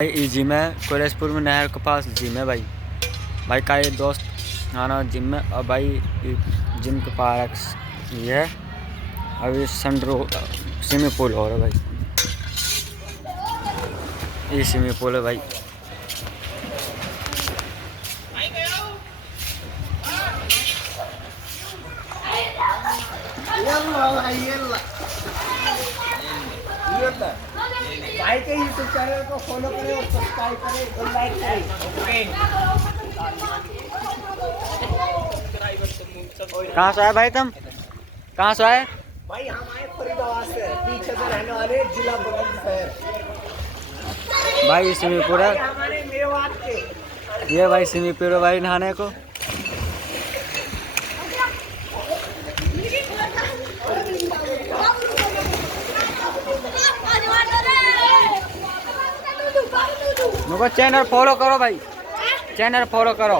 भाई ये जिम है कोलेशपुर में, नहर के पास जिम है भाई। भाई का ये दोस्त आना जिम में, और भाई जिम के पास ये है। अभी स्विमिंग पूल हो रहा है भाई, ये स्विमिंग पूल है भाई। भाई के यूट्यूब चैनल को फॉलो करें और सब्सक्राइब करें और लाइक करें। कहाँ से आए भाई तुम, कहाँ से आए? भाई हम आए फरीदाबाद से, पीछे से रहने वाले जिला बुलंदशहर। भाई स्विमिंग पूल है, हमारे मेवात के ये भाई स्विमिंग पूल है भाई, नहाने को। मेरे को चैनल फॉलो करो भाई, चैनल फॉलो करो।